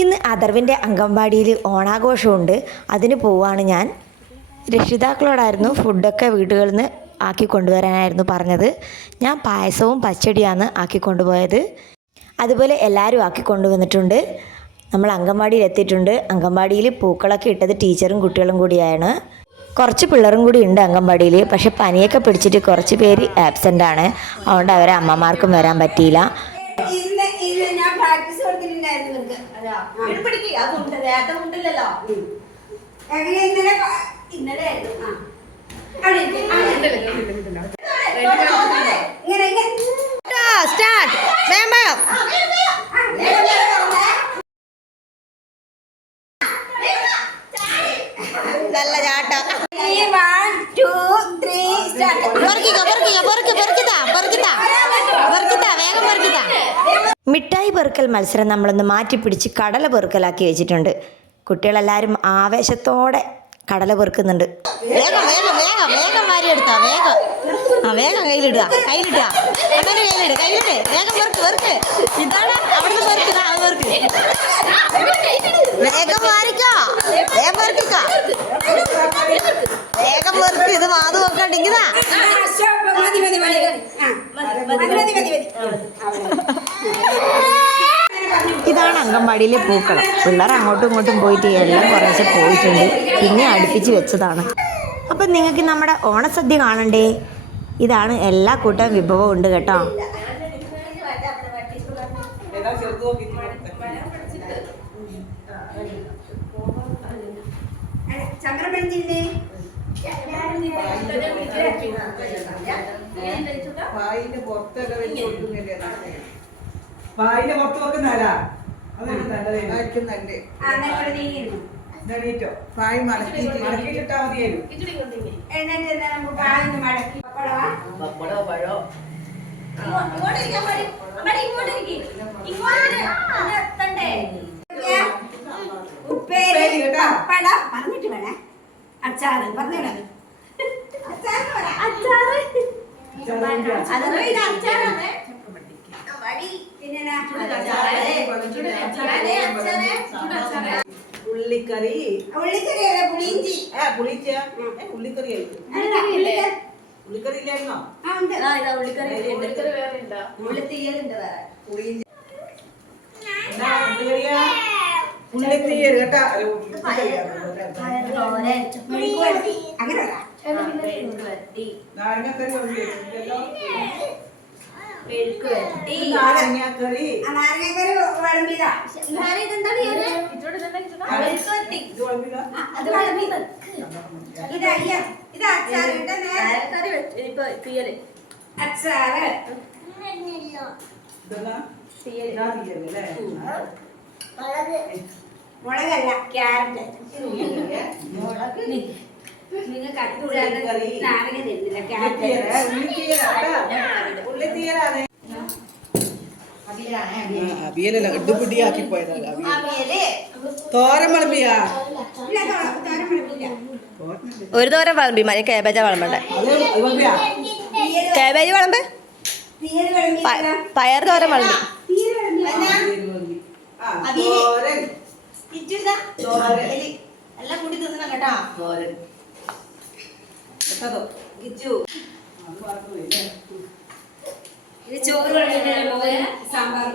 ഇന്ന് അഥർവിൻ്റെ അംഗൻവാടിയിൽ ഓണാഘോഷമുണ്ട്. അതിന് പോവാണ് ഞാൻ. രക്ഷിതാക്കളോടായിരുന്നു ഫുഡൊക്കെ വീടുകളിൽ നിന്ന് ആക്കി കൊണ്ടുവരാനായിരുന്നു പറഞ്ഞത്. ഞാൻ പായസവും പച്ചടിയാണ് ആക്കി കൊണ്ടുപോയത്. അതുപോലെ എല്ലാവരും ആക്കി കൊണ്ടുവന്നിട്ടുണ്ട്. നമ്മൾ അംഗൻവാടിയിൽ എത്തിയിട്ടുണ്ട്. അംഗൻവാടിയിൽ പൂക്കളൊക്കെ ഇട്ടത് ടീച്ചറും കുട്ടികളും കൂടിയാണ്. കുറച്ച് പിള്ളേരും കൂടി ഉണ്ട് അംഗൻവാടിയിൽ. പക്ഷെ പനിയൊക്കെ പിടിച്ചിട്ട് കുറച്ച് പേര് ആബ്സെൻ്റ് ആണ്. അതുകൊണ്ട് അവരെ അമ്മമാർക്കും വരാൻ പറ്റിയില്ല. നല്ല ചാട്ടം. മിഠായി പെറുക്കൽ മത്സരം നമ്മളൊന്ന് മാറ്റിപ്പിടിച്ച് കടല പെറുക്കലാക്കി വെച്ചിട്ടുണ്ട്. കുട്ടികളെല്ലാവരും ആവേശത്തോടെ കടല പെറുക്കുന്നുണ്ട്. വേഗം വേഗം വേഗം വേഗം വാരി എടുത്താ വേഗം. വേഗം കയ്യിലിടുക കയ്യിലിടുക അങ്ങനെ കയ്യിലിട് വേഗം പെറുക്ക് പെറുക്ക്. ഇതാണ് അവിടുന്ന് പെറുക്കുക അത് പെറുക്ക്. വേഗം വാരിക്കോ വേഗം പെറുക്കിക്കോ വേഗം പെറുക്ക്. ഇത് മാതു നോക്കണ്ടിങ്ങതാ. ഇതാണ് അംഗൻവാടിയിലെ പൂക്കളം. പിള്ളേർ അങ്ങോട്ടും ഇങ്ങോട്ടും പോയിട്ട് എല്ലാം കുറേശ്ശെ പോയിട്ടുണ്ട്. പിന്നെ അടുപ്പിച്ച് വെച്ചതാണ്. അപ്പം നിങ്ങൾക്ക് നമ്മുടെ ഓണസദ്യ കാണണ്ടേ? ഇതാണ് എല്ലാ കൂട്ടം വിഭവവും ഉണ്ട് കേട്ടോ. വായിന്റെ പുറത്ത് വെക്കുന്നതാ പായ് മടക്കിയിട്ടാ മതിയായിരുന്നു. ഉപ്പേരി പപ്പട പറഞ്ഞിട്ട് വേണേ. അച്ചാറ് പറഞ്ഞോളെ. ഉള്ളിക്കറി പുളിയിഞ്ചി ഉള്ളിക്കറി ഉള്ളിക്കറി ഇല്ലായിരുന്നോ? ഉള്ളിത്തീയൽ കേട്ടാ. അങ്ങനെ നാരങ്ങക്കറി നാരങ്ങക്കറി വിളമ്പിതാ. ഇത് അച്ചാറ് അച്ചാറ് മുളകല്ല ക്യാരറ്റ്. നിങ്ങൾ നാരങ്ങ തരുന്നില്ല. ക്യാരറ്റ് അവിയലല്ല ഇടുപിടിയാക്കി പോയതാ. തോരൻ വിളമ്പിയാ? ഒരു തോരൻ വിളമ്പി മതി. കാബേജാ വിളമ്പണ്ടേ? കാബേജ് വിളമ്പ്. പയർ തോരൻ വിളമ്പി. എല്ലാം കൂടി തിന്നണം കേട്ടോ. ചോറ് സാമ്പാർ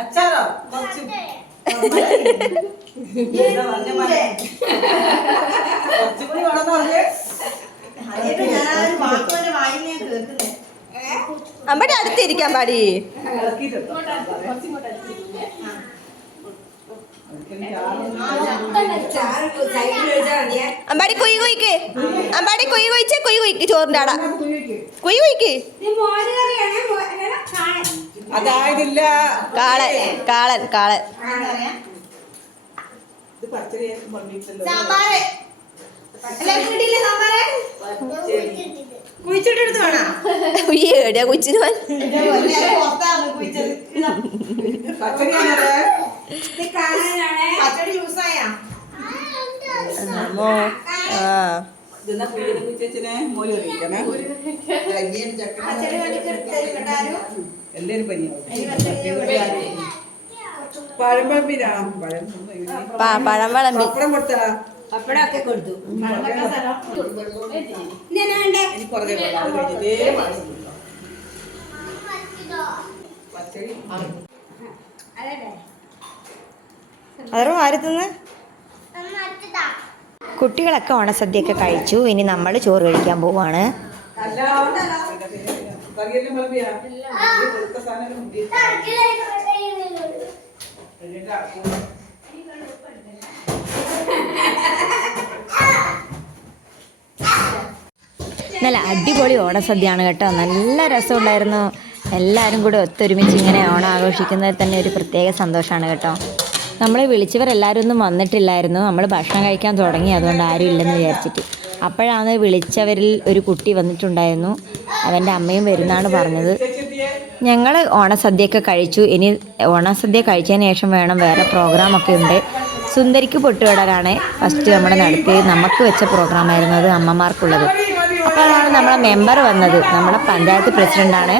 അച്ചാറോ അമ്മയുടെ അടുത്തിരിക്കാൻ പാടി. അമ്പാടി കൊയ് കൊയ്ക്ക് അമ്പാടി കൊയ് കൊയ്ച്ചേ കൊയ് കൊയ്ക്ക് ചോറിൻ്റെ ആടാ കൊയ് കൊയ്ക്ക്. അതായതില്ല കാളൻ കാളൻ കാളൻ. കുഴിച്ചിട്ടെടുത്ത് വേണോ? എവിടെയാ കുഴിച്ചിട്ട് ഇത് കാണാനാണ് പച്ചടി ജ്യൂസായാ ഇതെന്നാ പുള്ളിനെ ചേച്ചിനെ മോര് കറിയിക്കണേ എല്ലാരും പനിയാവും പഴം പഴപ്പിനാ പഴം വിളമ്പി പപ്പടം കൊടുത്താ പപ്പടമൊക്കെ കൊടുത്തു ഇനി വേണ്ടേ എനിക്ക് പുറകെ പോകാം. അത് കഴിഞ്ഞ് ഇതേ പായസം കൊടുക്കാം. പച്ചടി അതല്ലേ അതോ ആരുത്തുനിന്ന് കുട്ടികളൊക്കെ ഓണസദ്യയൊക്കെ കഴിച്ചു. ഇനി നമ്മൾ ചോറ് കഴിക്കാൻ പോവാണ്. അല്ല കറിയെല്ലാം വിളമ്പിയാ കൊടുത്ത സാധനം നല്ല അടിപൊളി ഓണസദ്യയാണ് കേട്ടോ. നല്ല രസമുണ്ടായിരുന്നു. എല്ലാവരും കൂടെ ഒത്തൊരുമിച്ച് ഇങ്ങനെ ഓണം ആഘോഷിക്കുന്നതിൽ തന്നെ ഒരു പ്രത്യേക സന്തോഷമാണ് കേട്ടോ. നമ്മളെ വിളിച്ചവരെല്ലാവരും ഒന്നും വന്നിട്ടില്ലായിരുന്നു. നമ്മൾ ഭക്ഷണം കഴിക്കാൻ തുടങ്ങി, അതുകൊണ്ട് ആരും ഇല്ലെന്ന് വിചാരിച്ചിട്ട്. അപ്പോഴാണ് വിളിച്ചവരിൽ ഒരു കുട്ടി വന്നിട്ടുണ്ടായിരുന്നു. അവൻ്റെ അമ്മയും വരുന്നാണ് പറഞ്ഞത്. ഞങ്ങൾ ഓണസദ്യയൊക്കെ കഴിച്ചു. ഇനി ഓണസദ്യ കഴിച്ചതിന് ശേഷം വേണം, വേറെ പ്രോഗ്രാമൊക്കെ ഉണ്ട്. സുന്ദരിക്ക് പൊട്ടുകടലാണ് ഫസ്റ്റ് നമ്മൾ നടത്തിയത്. നമുക്ക് വെച്ച പ്രോഗ്രാമായിരുന്നു അത്, അമ്മമാർക്കുള്ളത്. അപ്പോഴാണ് നമ്മളെ മെമ്പർ വന്നത്. നമ്മുടെ പഞ്ചായത്ത് പ്രസിഡൻ്റാണ്.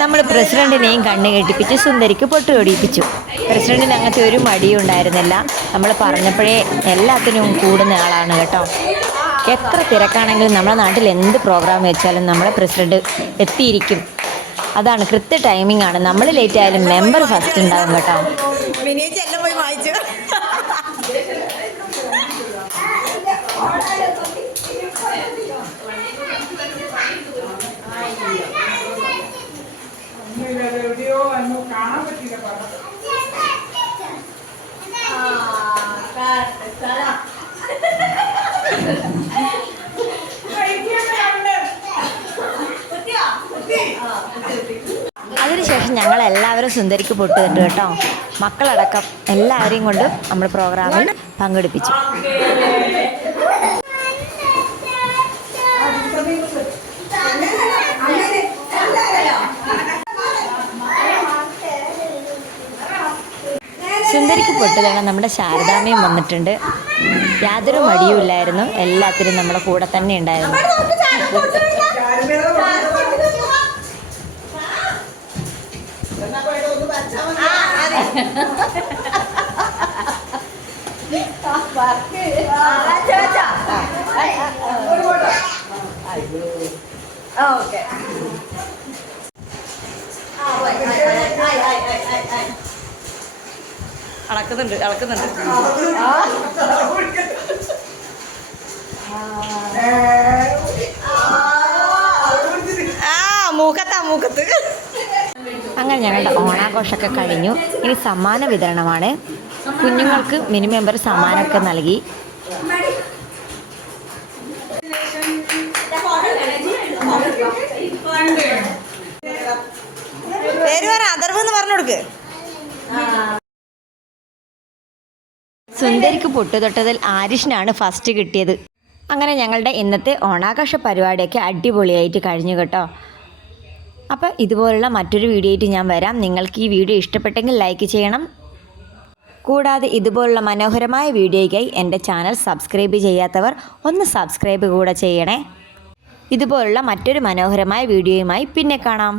നമ്മൾ പ്രസിഡന്റിനെയും കണ്ണ് കെട്ടിപ്പിച്ച് സുന്ദരിക്ക് പൊട്ട് തൊടിയിപ്പിച്ചു. പ്രസിഡന്റിന് അങ്ങനത്തെ ഒരു മടിയും ഉണ്ടായിരുന്നില്ല. നമ്മൾ പറഞ്ഞപ്പോഴേ എല്ലാത്തിനും കൂടുന്ന ആളാണ് കേട്ടോ. എത്ര തിരക്കാണെങ്കിലും നമ്മുടെ നാട്ടിൽ എന്ത് പ്രോഗ്രാം വെച്ചാലും നമ്മളെ പ്രസിഡന്റ് എത്തിയിരിക്കും. അതാണ് കൃത്യ ടൈമിംഗ് ആണ്. നമ്മൾ ലേറ്റ് ആയാലും മെമ്പർ ഫസ്റ്റ് ഉണ്ടാവും കേട്ടോ. എല്ലാം പോയി വായിച്ചു. കാണാൻ പറ്റില്ല അതിനുശേഷം ഞങ്ങൾ എല്ലാവരും സുന്ദരിക്ക് പൊട്ടുകെട്ടു കേട്ടോ. മക്കളടക്കം എല്ലാവരെയും കൊണ്ട് നമ്മൾ പ്രോഗ്രാമിൽ പങ്കെടുപ്പിച്ചു. സുന്ദരിക്ക് പൊട്ടുകയാണ്. നമ്മുടെ ശാരദാമ്മയും വന്നിട്ടുണ്ട്. യാതൊരു മടിയുമില്ലായിരുന്നു. എല്ലാത്തിനും നമ്മുടെ കൂടെ തന്നെ ഉണ്ടായിരുന്നു. അളക്കുന്നുണ്ട്. മൂക്കത്ത്. അങ്ങനെ ഞങ്ങളുടെ ഓണാഘോഷമൊക്കെ കഴിഞ്ഞു. ഇനി സമ്മാന വിതരണമാണ്. കുഞ്ഞുങ്ങൾക്ക് മിനി മെമ്പർ സമ്മാനമൊക്കെ നൽകി. പേര് പറ, അതർവ് എന്ന് പറഞ്ഞു കൊടുക്ക്. സുന്ദരിക്ക് പൊട്ടുതൊട്ടതിൽ ആരിഷിനാണ് ഫസ്റ്റ് കിട്ടിയത്. അങ്ങനെ ഞങ്ങളുടെ ഇന്നത്തെ ഓണാഘോഷ പരിപാടിയൊക്കെ അടിപൊളിയായിട്ട് കഴിഞ്ഞു കേട്ടോ. അപ്പോൾ ഇതുപോലുള്ള മറ്റൊരു വീഡിയോ ആയിട്ട് ഞാൻ വരാം. നിങ്ങൾക്ക് ഈ വീഡിയോ ഇഷ്ടപ്പെട്ടെങ്കിൽ ലൈക്ക് ചെയ്യണം. കൂടാതെ ഇതുപോലുള്ള മനോഹരമായ വീഡിയോയ്ക്കായി എൻ്റെ ചാനൽ സബ്സ്ക്രൈബ് ചെയ്യാത്തവർ ഒന്ന് സബ്സ്ക്രൈബ് കൂടെ ചെയ്യണേ. ഇതുപോലുള്ള മറ്റൊരു മനോഹരമായ വീഡിയോയുമായി പിന്നെ കാണാം.